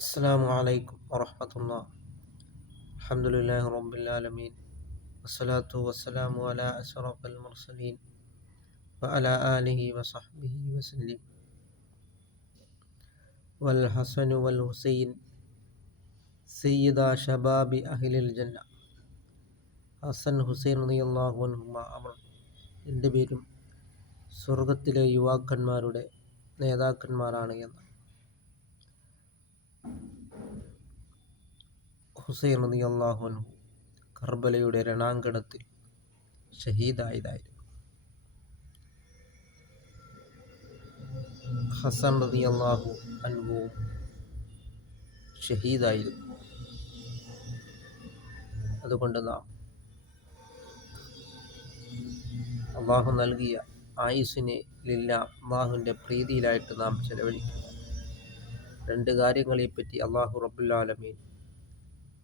السلام عليكم ورحمة الله الحمد لله رب العالمين والصلاة والسلام على أشرف المرسلين وعلى آله وصحبه وسلم والحسن والحسين سيدا شباب أهل الجنة ഹസൻ ഹുസൈൻ റളിയല്ലാഹു അൻഹുമ അവർ രണ്ടുപേരും സ്വർഗത്തിലെ യുവാക്കന്മാരുടെ നേതാക്കന്മാരാണ് എന്ന് ഹുസൈൻ റതി അള്ളാഹുനു കർബലയുടെ രണാങ്കണത്തിൽ ഷഹീദായതായിരുന്നു. ഹസൻ റതി അള്ളാഹു അൻഹുവും ഷഹീദായിരുന്നു. അതുകൊണ്ട് നാം അള്ളാഹു നൽകിയ ആയുസിനെ ലില്ല അള്ളാഹുവിന്റെ പ്രീതിയിലായിട്ട് നാം ചെലവഴിക്കുക രണ്ട് കാര്യങ്ങളെപ്പറ്റി അള്ളാഹു റബുല്ലാലമീൻ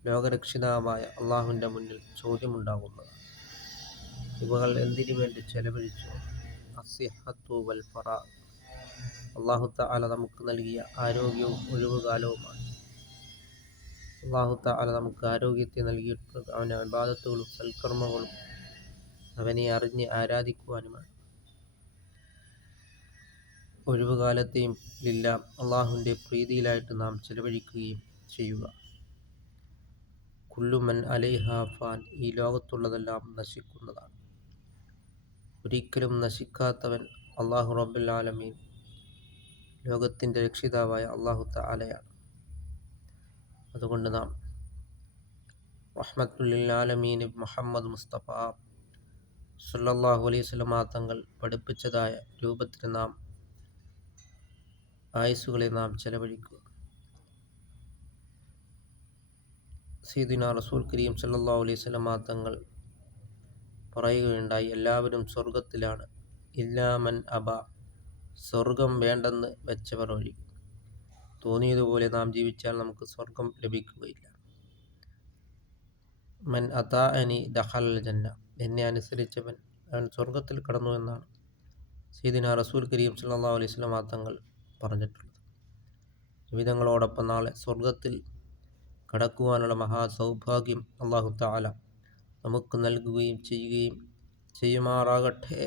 ലോകരക്ഷിതാവായ അള്ളാഹുവിന്റെ മുന്നിൽ ചോദ്യമുണ്ടാകുന്നത് ഇവകൾ എന്തിനു വേണ്ടി ചെലവഴിച്ചു? അസിഹത്തു ഫറ. അള്ളാഹു താല നമുക്ക് നൽകിയ ആരോഗ്യവും ഒഴിവുകാലവുമാണ്. അള്ളാഹു താല നമുക്ക് ആരോഗ്യത്തെ നൽകിയിട്ടുണ്ട് അവന്റെ അബാദത്തുകളും സൽക്കർമ്മങ്ങളും അവനെ അറിഞ്ഞ് ആരാധിക്കുവാനുമാണ്. ഒഴിവുകാലത്തെയും എല്ലാം അള്ളാഹുവിന്റെ പ്രീതിയിലായിട്ട് നാം ചെലവഴിക്കുകയും ചെയ്യുക. കുല്ലുമൻ അലൈഹാഫാൻ ഈ ലോകത്തുള്ളതെല്ലാം നശിക്കുന്നതാണ്. ഒരിക്കലും നശിക്കാത്തവൻ അള്ളാഹു റബ്ബുൽ ആലമീൻ ലോകത്തിന്റെ രക്ഷിതാവായ അള്ളാഹു താലയാണ് അതുകൊണ്ട് നാം റഹ്മത്തുല്ലിൽ ആലമീൻ മുഹമ്മദ് മുസ്തഫ സുല്ലാഹു അലൈഹി സ്വലമാ തങ്ങൾ പഠിപ്പിച്ചതായ രൂപത്തിന് നാം ആയുസുകളെ നാം ചെലവഴിക്കുക. സീദിന റസൂൽ കരീം സല്ലാ അലൈഹി സ്വലമാ തങ്ങൾ പറയുകയുണ്ടായി എല്ലാവരും സ്വർഗത്തിലാണ് ഇല്ലാമൻ അബ സ്വർഗം വേണ്ടെന്ന് വെച്ചവർ ഒഴി. തോന്നിയതുപോലെ നാം ജീവിച്ചാൽ നമുക്ക് സ്വർഗം ലഭിക്കുകയില്ല. മൻ അതാ അനി ദഹൽ ജന്ന എന്നെ അനുസരിച്ചവൻ അവൻ സ്വർഗത്തിൽ കടന്നു എന്നാണ് സീദിന റസൂൽ കരീം സല്ലാ അലൈഹി സ്വലം തങ്ങൾ പറഞ്ഞിട്ടുള്ളത്. ജീവിതങ്ങളോടൊപ്പം നാളെ സ്വർഗത്തിൽ കടക്കുവാനുള്ള മഹാസൗഭാഗ്യം അള്ളാഹു താല നമുക്ക് നൽകുകയും ചെയ്യുകയും ചെയ്യുമാറാകട്ടെ.